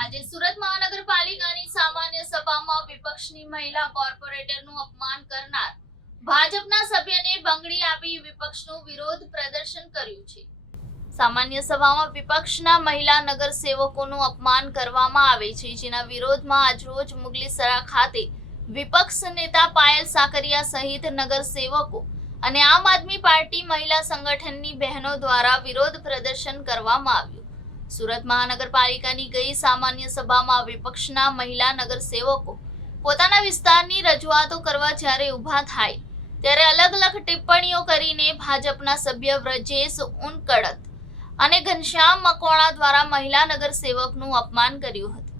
આજે સુરત મહાનગરપાલિકાની સામાન્ય સભામાં વિપક્ષની મહિલા કોર્પોરેટરનું અપમાન કરનાર ભાજપના સભ્યને બંગડી આપી વિપક્ષનું વિરોધ પ્રદર્શન કર્યું છે। સામાન્ય સભામાં વિપક્ષના મહિલા નગરસેવકોનું અપમાન કરવામાં આવે છે, જેના વિરોધમાં આજરોજ મુગલીસરા ખાતે વિપક્ષ નેતા પાયલ સાકરિયા સહિત નગરસેવકો અને આમ આદમી પાર્ટી મહિલા સંગઠનની બહેનો દ્વારા વિરોધ પ્રદર્શન કરવામાં આવ્યું। સુરત મહાનગરપાલિકાની ગઈ સામાન્ય સભામાં વિપક્ષના મહિલા નગરસેવકો પોતાના વિસ્તારની રજૂઆતો કરવા જ્યારે ઊભા થાય ત્યારે અલગ અલગ ટિપ્પણીઓ કરીને ભાજપના સભ્ય વ્રજેશ ઉનકડત અને ઘનશ્યામ મકવાણા દ્વારા મહિલા નગરસેવકનું અપમાન કર્યું હતું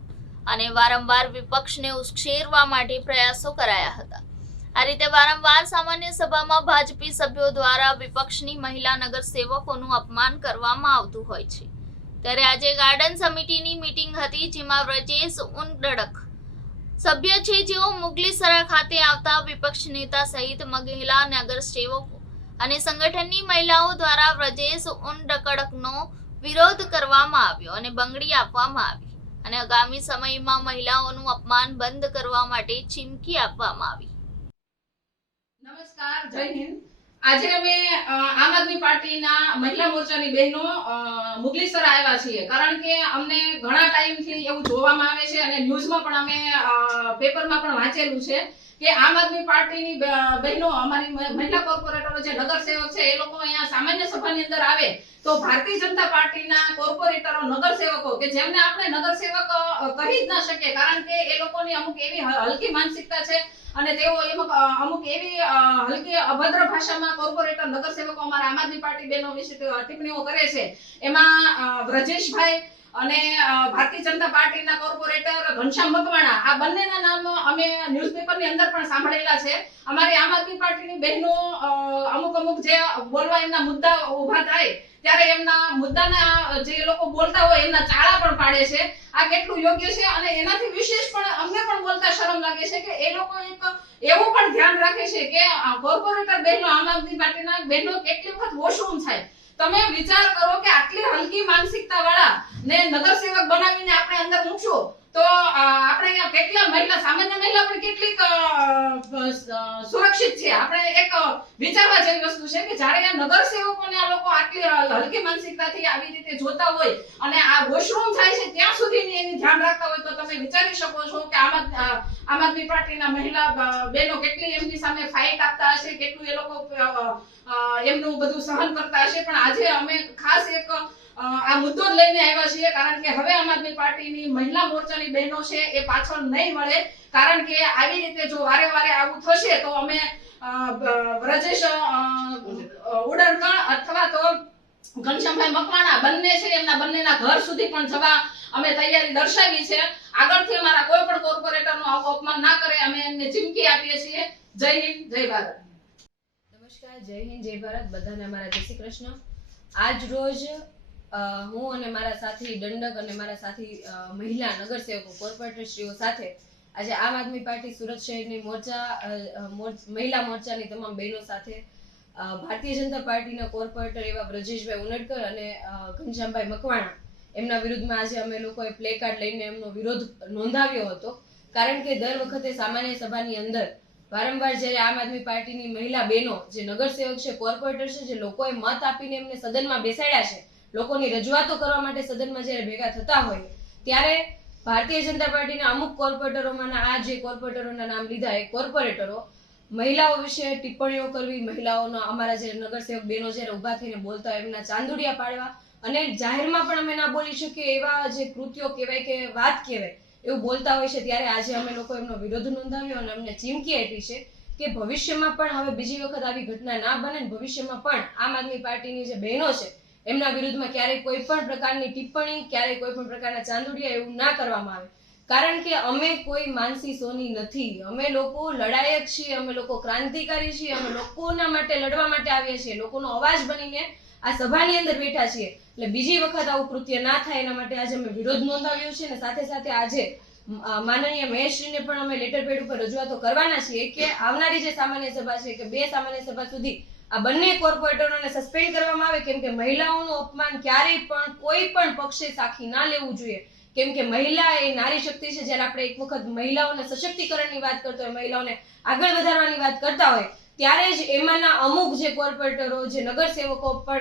અને વારંવાર વિપક્ષને ઉશ્કેરવા માટે પ્રયાસો કરાયા હતા। આ રીતે વારંવાર સામાન્ય સભામાં ભાજપી સભ્યો દ્વારા વિપક્ષની મહિલા નગરસેવકોનું અપમાન કરવામાં આવતું હોય છે। ત્યારે આજે ગાર્ડન સમિતિની મીટિંગ હતી, જેમાં વ્રજેશ ઉનકડત સભ્ય છે, જેઓ મુગલીસરા ખાતે આવતા વિપક્ષ નેતા સહિત મહિલા નગરસેવકો અને સંગઠનની મહિલાઓ દ્વારા વ્રજેશ ઉનકડતનો વિરોધ કરવામાં આવ્યો અને બંગડી આપવામાં આવી અને આગામી સમયમાં મહિલાઓનું અપમાન બંધ કરવા માટે ચીમકી આપવામાં આવી। નમસ્કાર, જય હિન્દ। આજે અમે આમ આદમી પાર્ટીના મહિલા મોરચાની બહેનો મુગલીસરા આવ્યા છીએ, કારણ કે અમને ઘણા ટાઈમથી એવું જોવામાં આવે છે અને ન્યૂઝમાં પણ અમે પેપરમાં પણ વાંચેલું છે કે આમ આદમી પાર્ટીની બહેનો, અમારી મહિલા કોર્પોરેટરો જે નગરસેવક છે, એ લોકો અહીંયા સામાન્ય સભાની અંદર આવે તો ભારતીય જનતા પાર્ટીના કોર્પોરેટરો, નગરસેવકો કે જેમને આપણે નગરસેવક કહી જ ના શકીએ, કારણ કે એ લોકોની અમુક એવી હલકી માનસિકતા છે અને તેઓ અમુક એવી હલકી અભદ્ર ભાષામાં કોર્પોરેટર, નગરસેવકો અમારા આમ આદમી પાર્ટી બહેનો વિશે ટિપ્પણીઓ કરે છે। એમાં વ્રજેશભાઈ અને ભારતીય જનતા પાર્ટીના કોર્પોરેટર ઘનશ્યામ મકવાણા, આ બંનેના નામ અમે ન્યૂઝપેપરની અંદર પણ સાંભળેલા છે। અમારી આમ આદમી પાર્ટીની બહેનો અમુક જે બોલવા એમના મુદ્દા ઉભા થાય ત્યારે એમના મુદ્દાના જે લોકો બોલતા હોય એમના ચાળા પણ પાડે છે। આ કેટલું યોગ્ય છે અને એનાથી વિશેષ પણ અમને પણ બોલતા શરમ લાગે છે કે એ લોકો એક એવું પણ ધ્યાન રાખે છે કે કોર્પોરેટર બહેનો, આમ આદમી પાર્ટીના બહેનો કેટલી વખત વોશરૂમ થાય। તમે વિચાર કરો કે આટલી હલકી માનસિકતા વાળા ને નગરસેવક બનાવીને આપણે અંદર મૂકશું તો આપણે અહીંયા કેટલા મહિલા, સામાન્ય મહિલા પણ કેટલીક સુરક્ષિત છે। આપણે એક વિચારવા જેવી વસ્તુ છે કે જ્યારે આ નગરસેવકોને આ લોકો આટલી હલકી માનસિકતાથી આવી રીતે જોતા હોય અને આ વોશરૂમ થાય છે ત્યાં સુધીની એની ધ્યાન રાખતા હોય તો તમે વિચારી શકો છો કે આમ આદમી પાર્ટીના મહિલા બહેનો કેટલી એમની સામે ફાઇટ આપતા હશે, કેટલું એ લોકો એમનું બધું સહન કરતા હશે। પણ આજે અમે ખાસ એક આ મુદ્દો લઈને આવ્યા છીએ, કારણ કે હવે આમ આદમી પાર્ટીની મહિલા મોરચાની બહેનો છે એ પાછળ નહીં મળે, કારણ કે આવી રીતે જો વારે વારે આવું થશે તો અમે વ્રજેશ ઉનકડત અથવા તો ઘનશ્યામભાઈ મકવાણા બંને છે, એમના બંનેના ઘર સુધી પણ જવા અમે તૈયારી દર્શાવી છે। આગળથી અમારા કોઈ પણ કોર્પોરેટરનું આવું અપમાન ના કરે, અમે એમને ચીમકી આપીએ છીએ। જય હિન્દ, જય ભારત। નમસ્કાર, જય હિન્દ, જય ભારત। બધાને મારા જય શ્રી કૃષ્ણ। આજ રોજ હું અને મારા સાથી દંડક અને મારા સાથી મહિલા નગરસેવકો, કોર્પોરેટરશ્રીઓ સાથે આજે આમ આદમી પાર્ટી સુરત શહેરની મહિલા મોરચાની તમામ બહેનો સાથે ભારતીય જનતા પાર્ટીના કોર્પોરેટર એવા વ્રજેશભાઈ ઉનકડત અને ઘનશ્યામભાઈ મકવાણા એમના વિરુદ્ધમાં આજે અમે લોકોએ પ્લે કાર્ડ લઈને એમનો વિરોધ નોંધાવ્યો હતો, કારણ કે દર વખતે સામાન્ય સભાની અંદર વારંવાર જ્યારે આમ આદમી પાર્ટીની મહિલા બહેનો જે નગરસેવક છે, કોર્પોરેટર છે, જે લોકોએ મત આપીને એમને સદનમાં બેસાડ્યા છે, લોકોની રજૂઆતો કરવા માટે સદનમાં જ્યારે ભેગા થતા હોય ત્યારે ભારતીય જનતા પાર્ટીના અમુક કોર્પોરેટરોમાંના આ જે કોર્પોરેટરોના નામ લીધા એ કોર્પોરેટરો મહિલાઓ વિશે ટિપ્પણીઓ કરવી, મહિલાઓનો અમારા જે નગરસેવક બહેનો જ્યારે ઊભા થઈને બોલતા હોય એમના ચાંદુડિયા પાડવા અને જાહેરમાં પણ અમે ના બોલી શકીએ એવા જે કૃત્યો કહેવાય કે વાત કહેવાય એવું બોલતા હોય છે, ત્યારે આજે અમે લોકો એમનો વિરોધ નોંધાવ્યો અને અમને ચીમકી આપી છે કે ભવિષ્યમાં પણ હવે બીજી વખત આવી ઘટના ના બને, ભવિષ્યમાં પણ આમ આદમી પાર્ટીની જે બહેનો છે એમના વિરુદ્ધમાં ક્યારેય કોઈ પણ પ્રકારની ટિપ્પણી, ક્યારેય કોઈ પણ પ્રકારના ચાંદુડિયા એવું ના કરવામાં આવે, કારણ કે અમે કોઈ માનસી સોની નથી। અમે લોકો લડાયક છીએ, અમે લોકો ક્રાંતિકારી છીએ, અમે લોકોના માટે લડવા માટે આવ્યા છીએ, લોકોનો અવાજ બનીને આ સભાની અંદર બેઠા છીએ। એટલે બીજી વખત આવું કૃત્ય ના થાય એના માટે આજે અમે વિરોધ નોંધાવ્યો છે અને સાથે સાથે આજે માનનીય મહેશશ્રીને પણ અમે લેટર પેડ ઉપર રજૂઆતો કરવાના છીએ કે આવનારી જે સામાન્ય સભા છે કે 2 સામાન્ય સભા સુધી આ બંને કોર્પોરેટરોને સસ્પેન્ડ કરવામાં આવે, કેમ કે મહિલાઓનું અપમાન ક્યારેય પણ કોઈ પણ પક્ષે સાખી ના લેવું જોઈએ। કેમ કે મહિલા એ નારી શક્તિ છે. જ્યારે આપણે એક વખત મહિલાઓના સશક્તિકરણની વાત કરતા હોય, મહિલાઓને આગળ વધારવાની વાત કરતા હોય, ત્યારે જ એમાંના અમુક જે કોર્પોરેટરો, જે નગરસેવકો પર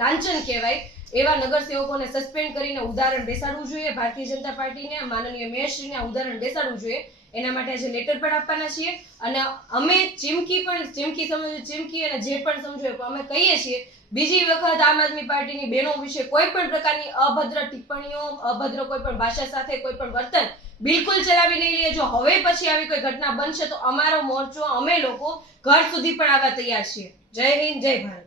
લાંછન કહેવાય એવા નગરસેવકોને સસ્પેન્ડ કરીને ઉદાહરણ બેસાડવું જોઈએ. ભારતીય જનતા પાર્ટીને, માનનીય મેયરશ્રીને આ ઉદાહરણ બેસાડવું જોઈએ. એના માટે આજે લેટર પણ આપવાના છીએ અને અમે ચીમકી સમજો ચીમકી અને જે પણ સમજો એ અમે કહીએ છીએ, બીજી વખત આમ આદમી પાર્ટીની બહેનો વિશે કોઈ પણ પ્રકારની અભદ્ર ટિપ્પણીઓ, અભદ્ર કોઈ પણ ભાષા સાથે કોઈ પણ વર્તન બિલકુલ ચલાવી નહીં લઈએ. જો હવે પછી આવી કોઈ ઘટના બનશે તો અમારો મોરચો, અમે લોકો ઘર સુધી પણ આવવા તૈયાર છીએ. જય હિન્દ, જય ભારત.